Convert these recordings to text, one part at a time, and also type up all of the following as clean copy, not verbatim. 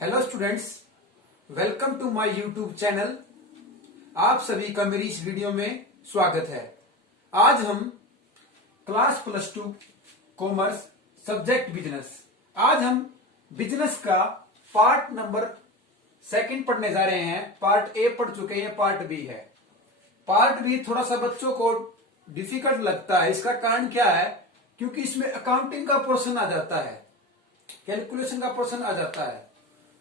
Hello students, welcome to my YouTube channel. आप सभी का मेरी इस वीडियो में स्वागत है। आज हम क्लास +2 कॉमर्स सब्जेक्ट बिजनेस, आज हम बिजनेस का पार्ट नंबर 2 पढ़ने जा रहे हैं। पार्ट ए पढ़ चुके हैं, पार्ट बी है। पार्ट बी थोड़ा सा बच्चों को डिफिकल्ट लगता है। इसका कारण क्या है? क्योंकि इसमें अकाउंटिंग का पोर्शन आ जाता है, कैलकुलेशन का पोर्शन आ जाता है।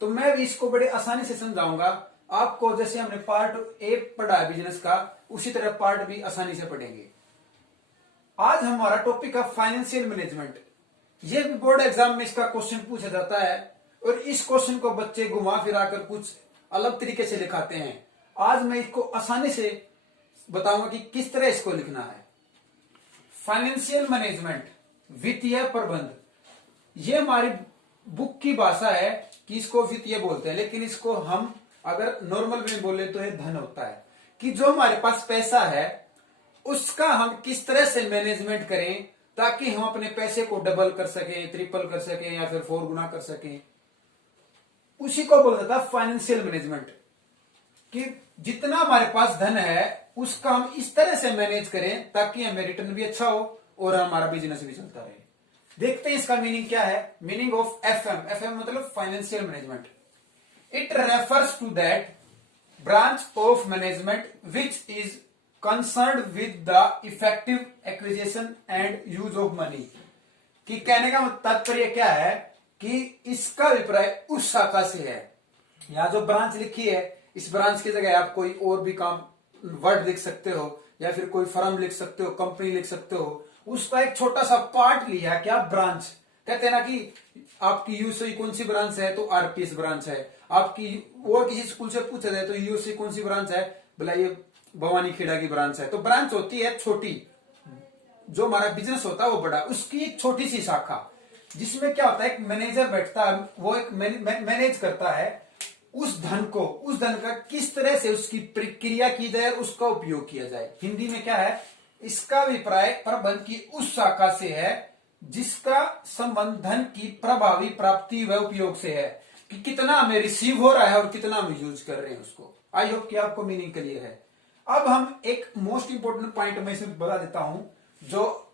तो मैं भी इसको बड़े आसानी से समझाऊंगा आपको। जैसे हमने पार्ट ए पढ़ा है बिजनेस का, उसी तरह पार्ट बी आसानी से पढ़ेंगे। आज हमारा टॉपिक है फाइनेंशियल मैनेजमेंट। ये भी बोर्ड एग्जाम में इसका क्वेश्चन पूछा जाता है और इस क्वेश्चन को बच्चे घुमा फिरा कर कुछ अलग तरीके से लिखाते हैं। आज मैं इसको आसानी से बताऊंगा कि किस तरह इसको लिखना है। फाइनेंशियल मैनेजमेंट, वित्तीय प्रबंध, ये हमारी बुक की भाषा है कि इसको वित्तीय बोलते हैं, लेकिन इसको हम अगर नॉर्मल में बोले तो ये धन होता है कि जो हमारे पास पैसा है उसका हम किस तरह से मैनेजमेंट करें ताकि हम अपने पैसे को डबल कर सकें, ट्रिपल कर सकें या फिर 4 गुना कर सकें। उसी को बोला जाता है फाइनेंशियल मैनेजमेंट, कि जितना हमारे पास धन है उसका हम इस तरह से मैनेज करें ताकि हमें रिटर्न भी अच्छा हो और हमारा बिजनेस भी चलता रहे। देखते हैं इसका मीनिंग क्या है। मीनिंग ऑफ एफएम मतलब financial management. It refers to that branch of management which is concerned with the effective acquisition and use of money. कि कहने का तात्पर्य क्या है कि इसका अभिप्राय उस शाखा से है। यहां जो ब्रांच लिखी है, इस ब्रांच की जगह आप कोई और भी काम वर्ड लिख सकते हो या फिर कोई फर्म लिख सकते हो, कंपनी लिख सकते हो। उसका एक छोटा सा पार्ट लिया क्या, ब्रांच। कहते हैं ना कि आपकी यूसी कौन सी ब्रांच है, तो आरपीएस ब्रांच है। आपकी और किसी स्कूल से पूछा जाए तो यूसी कौन सी ब्रांच है, बोला ये भवानी खेड़ा की ब्रांच है। तो ब्रांच होती है छोटी, जो हमारा बिजनेस होता है वो बड़ा, उसकी एक छोटी सी शाखा जिसमें क्या होता है, एक मैनेजर बैठता है, वो एक मैनेज करता है उस धन को, उस धन का किस तरह से उसकी प्रक्रिया की जाए, उसका उपयोग किया जाए। हिंदी में क्या है, इसका अभिप्राय प्रबंध की उस शाखा से है जिसका संबंध धन की प्रभावी प्राप्ति व उपयोग से है, कि कितना हमें रिसीव हो रहा है और कितना हम यूज कर रहे हैं उसको। आई होप कि आपको मीनिंग क्लियर है। अब हम एक मोस्ट इंपोर्टेंट पॉइंट मैं इसमें बता देता हूं, जो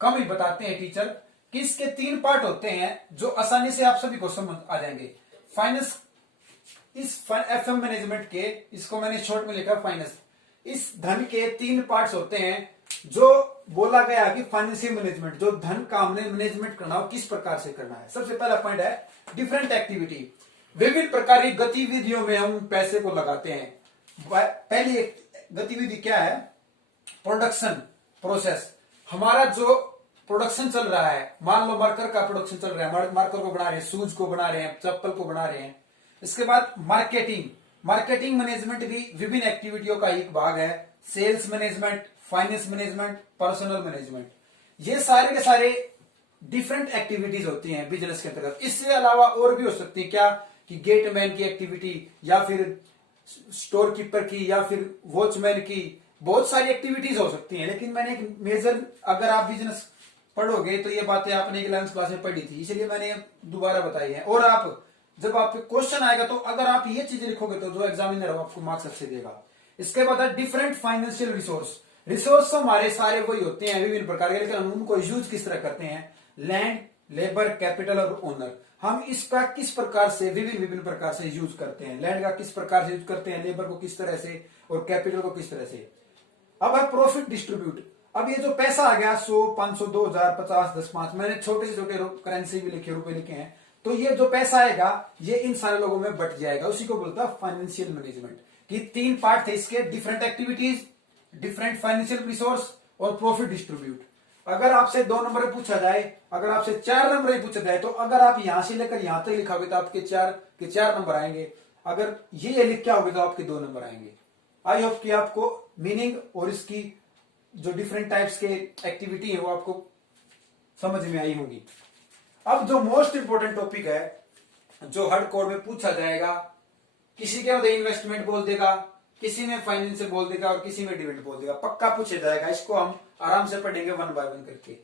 कम ही बताते हैं टीचर, कि इसके 3 पार्ट होते हैं जो आसानी से आप सभी को समझ आ जाएंगे। फाइनेंस, इस एफएम मैनेजमेंट के, इसको मैंने शॉर्ट में लिखा फाइनेंस, इस धन के 3 पार्ट्स होते हैं जो बोला गया कि फाइनेंशियल मैनेजमेंट, जो धन का हमने मैनेजमेंट करना हो किस प्रकार से करना है। सबसे पहला पॉइंट है डिफरेंट एक्टिविटी। विभिन्न प्रकार की गतिविधियों में हम पैसे को लगाते हैं। पहली एक गतिविधि क्या है, प्रोडक्शन प्रोसेस। हमारा जो प्रोडक्शन चल रहा है, मान लो मार्कर का प्रोडक्शन चल रहा है, मार्कर को बना रहे हैं, शूज को बना रहे हैं, चप्पल को बना रहे हैं। इसके बाद मार्केटिंग, मार्केटिंग मैनेजमेंट भी विभिन्न एक्टिविटियों का एक भाग है। Sales management, finance management, personnel management, ये सारे के सारे डिफरेंट एक्टिविटीज होती हैं बिजनेस के अंतर्गत। इससे अलावा और भी हो सकती है क्या, कि गेटमैन की एक्टिविटी या फिर स्टोर कीपर की या फिर वॉचमैन की, बहुत सारी एक्टिविटीज हो सकती हैं। लेकिन मैंने एक मेजर, अगर आप बिजनेस पढ़ोगे तो ये बातें आपने 11th क्लास में पढ़ी थी, इसलिए मैंने दोबारा बताई है। और आप जब आप क्वेश्चन आएगा तो अगर आप ये चीजें लिखोगे तो जो एग्जामिनर आपको मार्क्स अच्छे देगा। इसके बाद है डिफरेंट फाइनेंशियल रिसोर्स। रिसोर्स हमारे सारे वही होते हैं विभिन्न प्रकार के, लेकिन हम उनको यूज किस तरह करते हैं। लैंड, लेबर, कैपिटल और ओनर, हम इसका किस प्रकार से विभिन्न प्रकार से यूज करते हैं। लैंड का किस प्रकार से यूज करते हैं, लेबर को किस तरह से, और कैपिटल को किस तरह से। अब है प्रॉफिट डिस्ट्रीब्यूट। अब ये जो पैसा आ गया 100, 500, 2000, 50, 10, 5, मैंने छोटे से छोटे करेंसी भी लिखे, रुपए लिखे हैं। तो ये जो पैसा आएगा ये इन सारे लोगों में बट जाएगा, उसी को बोलता है फाइनेंशियल मैनेजमेंट। कि 3 पार्ट थे इसके, different activities, different financial resource और प्रॉफिट डिस्ट्रीब्यूट। अगर आपसे 2 नंबर पूछा जाए, अगर आपसे 4 नंबर पूछा जाए, तो अगर आप यहां से लेकर यहां तक लिखोगे तो आपके 4 नंबर आएंगे। अगर ये लिख के आओगे तो आपके 2 नंबर आएंगे। आई होप कि आपको मीनिंग और इसकी जो डिफरेंट टाइप्स के एक्टिविटी है वो आपको समझ में आई होगी। अब जो मोस्ट इंपोर्टेंट टॉपिक है, जो हर कोड में पूछा जाएगा, किसी के अंदर इन्वेस्टमेंट बोल देगा, किसी में फाइनेंस बोल देगा और किसी में डिविडेंड बोल देगा, पक्का पूछा जाएगा। इसको हम आराम से पढ़ेंगे 1 बाय 1 करके।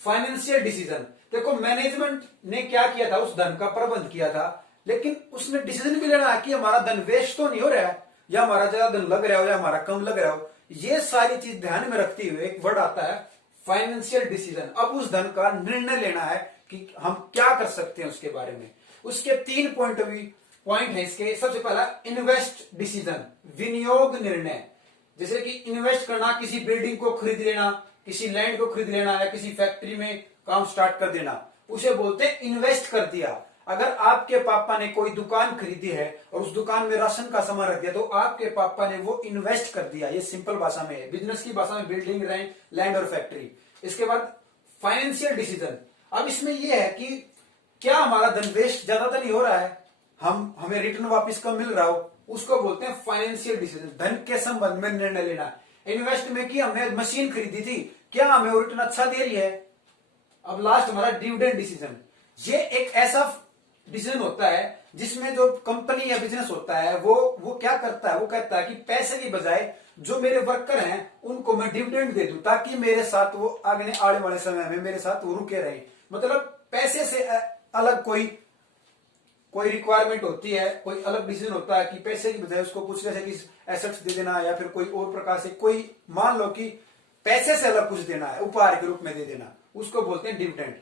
फाइनेंशियल डिसीजन, देखो मैनेजमेंट ने क्या किया था, उस धन का प्रबंध किया था। लेकिन उसने डिसीजन भी लेना है कि हमारा धन वेस्ट तो नहीं हो रहा है, या हमारा ज्यादा धन लग रहा हो या हमारा कम लग रहा हो। ये सारी चीज ध्यान में रखते हुए एक वर्ड आता है फाइनेंशियल डिसीजन। अब उस धन का निर्णय लेना है कि हम क्या कर सकते हैं उसके बारे में। उसके 3 पॉइंट है इसके। सबसे पहला इन्वेस्ट डिसीजन, विनियोग निर्णय। जैसे कि इन्वेस्ट करना, किसी बिल्डिंग को खरीद लेना, किसी लैंड को खरीद लेना, या किसी फैक्ट्री में काम स्टार्ट कर देना, उसे बोलते हैं इन्वेस्ट कर दिया। अगर आपके पापा ने कोई दुकान खरीदी है और उस दुकान में राशन का सामान रख दिया, तो आपके पापा ने वो इन्वेस्ट कर दिया। ये सिंपल भाषा में है, बिजनेस की भाषा में बिल्डिंग, लैंड और फैक्ट्री। इसके बाद फाइनेंशियल डिसीजन। अब इसमें यह है कि क्या हमारा धन वेस्ट ज्यादा तो नहीं हो रहा है, हमें रिटर्न वापस कम मिल रहा हो, उसको बोलते हैं फाइनेंशियल डिसीजन। धन के संबंध में निर्णय लेना। इन्वेस्ट में कि हमने मशीन खरीदी थी, क्या हमें वो रिटर्न अच्छा दे रही है। अब लास्ट हमारा डिविडेंड डिसीजन। ये एक ऐसा डिसीजन होता है जिसमें जो कंपनी या बिजनेस होता है वो क्या करता है, वो कहता है कि पैसे की बजाय जो मेरे वर्कर हैं उनको मैं डिविडेंड दे दूं, ताकि मेरे साथ वो आगे आने वाले समय में मेरे साथ वो रुके रहे। मतलब पैसे से अलग कोई रिक्वायरमेंट होती है, कोई अलग डिसीजन होता है कि पैसे की बजाय उसको कुछ जैसे कि एसेट्स दे देना, या फिर कोई और प्रकार से कोई मान लो कि पैसे से अलग कुछ देना है, उपहार के रूप में दे देना, उसको बोलते हैं डिविडेंड।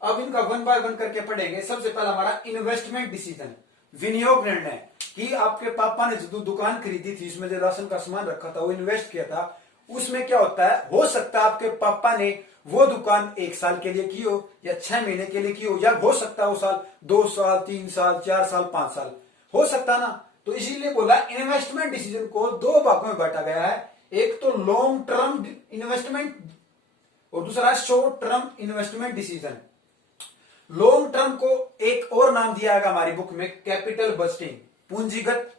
अब इनका 1 बाय 1 करके पढ़ेंगे। सबसे पहला हमारा इन्वेस्टमेंट डिसीजन, विनियोग निर्णय, कि आपके पापा ने जो दुकान खरीदी थी, इसमें जो राशन का सामान रखा था, वो इन्वेस्ट किया था। उसमें क्या होता है, हो सकता है आपके पापा ने वो दुकान 1 साल के लिए की हो, या 6 महीने के लिए की हो, या हो सकता है वो साल 2 साल 3 साल 4 साल 5 साल हो सकता ना। तो इसीलिए बोला इन्वेस्टमेंट डिसीजन को 2 भागों में बांटा गया है। एक तो लॉन्ग टर्म इन्वेस्टमेंट और दूसरा short term investment decision. Long term को एक और नाम दिया गया हमारी बुक में, कैपिटल बजटिंग, पूंजीगत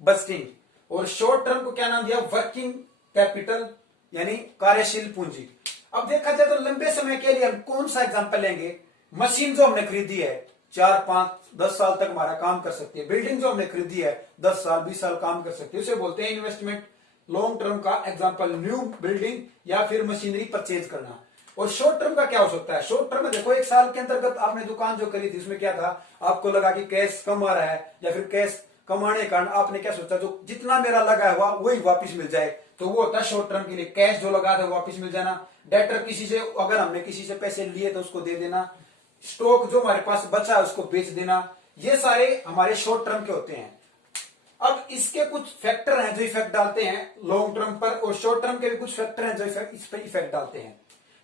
बजटिंग। और शॉर्ट टर्म को क्या नाम दिया, वर्किंग कैपिटल, यानी कार्यशील पूंजी। अब देखा जाए तो लंबे समय के लिए हम कौन सा एग्जांपल लेंगे। मशीन जो हमने खरीदी है 4 5 10 साल तक हमारा काम कर सकती है। बिल्डिंग जो हमने खरीदी है 10 साल 20 साल काम कर सकती है, उसे बोलते हैं इन्वेस्टमेंट। लॉन्ग टर्म का एग्जांपल न्यू बिल्डिंग या फिर मशीनरी परचेज करना। और शॉर्ट टर्म का क्या हो सकता है, शॉर्ट टर्म में देखो 1 साल के अंतर्गत आपने दुकान जो करी थी, उसमें क्या था, आपको लगा कि कैश कम आ रहा है, या फिर कैश कमाने के कारण आपने क्या सोचा, जो जितना मेरा लगा हुआ वही वापस मिल जाए, तो वो होता है शॉर्ट टर्म के लिए। कैश जो लगा था वापस मिल जाना। डेटर किसी से, अगर हमने किसी से पैसे लिए तो उसको दे देना। स्टॉक जो हमारे पास बचा है उसको बेच देना। ये सारे हमारे शॉर्ट टर्म के होते हैं। अब इसके कुछ फैक्टर हैं जो इफेक्ट डालते हैं लॉन्ग टर्म पर, और शॉर्ट टर्म के भी कुछ फैक्टर हैं जो इस पर इफेक्ट डालते हैं।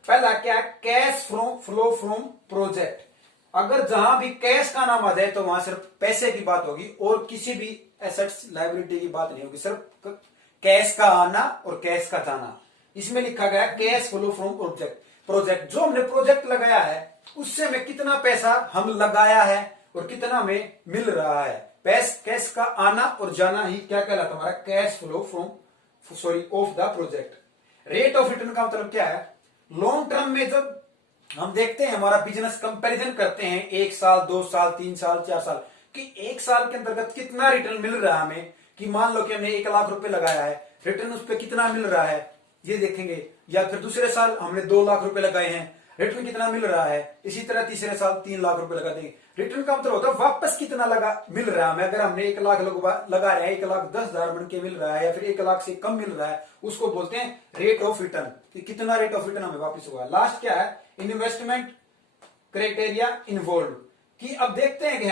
पहला क्या है, कैश फ्लो फ्रॉम प्रोजेक्ट। अगर जहां भी कैश का नाम आ जाए तो वहां सिर्फ पैसे की बात होगी और किसी भी एसेट्स लायबिलिटी की बात नहीं होगी, सिर्फ कैश का आना और कैश का जाना। इसमें लिखा गया कैश फ्लो फ्रॉम प्रोजेक्ट। जो हमने प्रोजेक्ट लगाया है उससे हमें कितना पैसा हम लगाया है और कितना हमें मिल रहा है। कैश का आना और जाना ही क्या कहलाता है, हमारा cash flow of the project. Rate of return का मतलब क्या है, लॉन्ग टर्म में जब हम देखते हैं हमारा बिजनेस कंपैरिजन करते हैं 1 साल 2 साल 3 साल 4 साल कि 1 साल के अंतर्गत कितना रिटर्न मिल रहा है हमें, कि मान लो कि हमने 1 लाख रुपए लगाया है, रिटर्न उस पर कितना मिल रहा है ये देखेंगे। या फिर दूसरे साल हमने 2 लाख रुपए लगाए हैं, रिटर्न कितना मिल रहा है। इसी तरह तीसरे साल 3 लाख रुपए लगा देंगे। रिटर्न का मतलब होता है वापस कितना मिल रहा है। अगर हमने 1 लाख लगा रहे हैं, 1,10,000 बन के मिल रहा है, या फिर 1 लाख से कम मिल रहा है, उसको बोलते हैं रेट ऑफ रिटर्न, कि कितना रेट ऑफ रिटर्न हमें वापस हुआ। लास्ट क्या है, इन्वेस्टमेंट क्राइटेरिया इन्वॉल्व, कि अब देखते हैं कि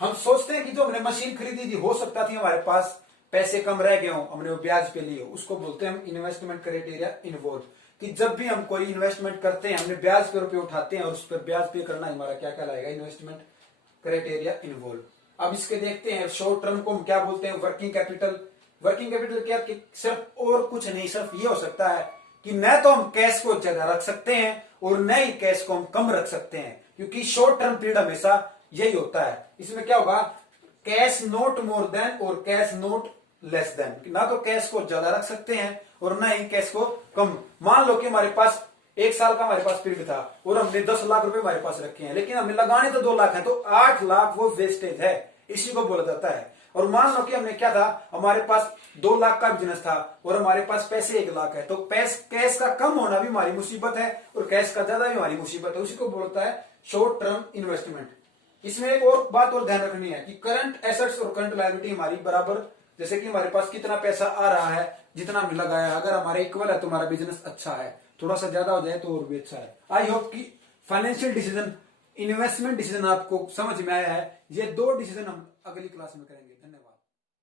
हम सोचते हैं कि जो हमने मशीन खरीदी थी, हो सकता थी हमारे पास पैसे कम रह गए हो, हमने वो ब्याज पे लिए, उसको बोलते हैं हम इन्वेस्टमेंट क्राइटेरिया इन्वॉल्व। कि जब भी हम कोई इन्वेस्टमेंट करते हैं, हमने ब्याज पे रुपए उठाते हैं और उस पर ब्याज पे करना हमारा क्या कहलाएगा, इन्वेस्टमेंट क्राइटेरिया इन्वॉल्व। अब इसके देखते हैं शॉर्ट टर्म को हम क्या बोलते हैं, वर्किंग कैपिटल। वर्किंग कैपिटल क्या, कि सिर्फ और कुछ नहीं, सिर्फ ये हो सकता है कि न तो हम कैश को ज्यादा रख सकते हैं और न ही कैश को हम कम रख सकते हैं, क्योंकि शॉर्ट टर्म पीरियड हमेशा यही होता है। इसमें क्या होगा, कैश नॉट मोर देन और कैश नॉट लेस देन, ना तो कैश को ज्यादा रख सकते हैं और ना ही कैश को कम। मान लो कि हमारे पास 1 साल का हमारे पास पीरियड था और हमने 10 लाख रुपए हमारे पास रखे हैं, लेकिन हमें लगाने तो 2 लाख है, तो 8 लाख वो वेस्टेज है, इसी को बोला जाता है। और मान लो कि हमने क्या था, हमारे पास 2 लाख का बिजनेस था और हमारे पास पैसे 1 लाख है, तो कैश का कम होना भी हमारी मुसीबत है और कैश का ज्यादा भी हमारी मुसीबत है, उसी को बोलता है शॉर्ट टर्म इन्वेस्टमेंट। इसमें एक और बात और ध्यान रखनी है कि करंट एसेट्स और करंट लायबिलिटी हमारी बराबर, जैसे कि हमारे पास कितना पैसा आ रहा है, जितना हमने लगाया, अगर हमारे इक्वल है तो हमारा बिजनेस अच्छा है, थोड़ा सा ज्यादा हो जाए तो और भी अच्छा है। आई होप कि फाइनेंशियल डिसीजन, इन्वेस्टमेंट डिसीजन आपको समझ में आया है। ये 2 डिसीजन हम अगली क्लास में करेंगे। धन्यवाद।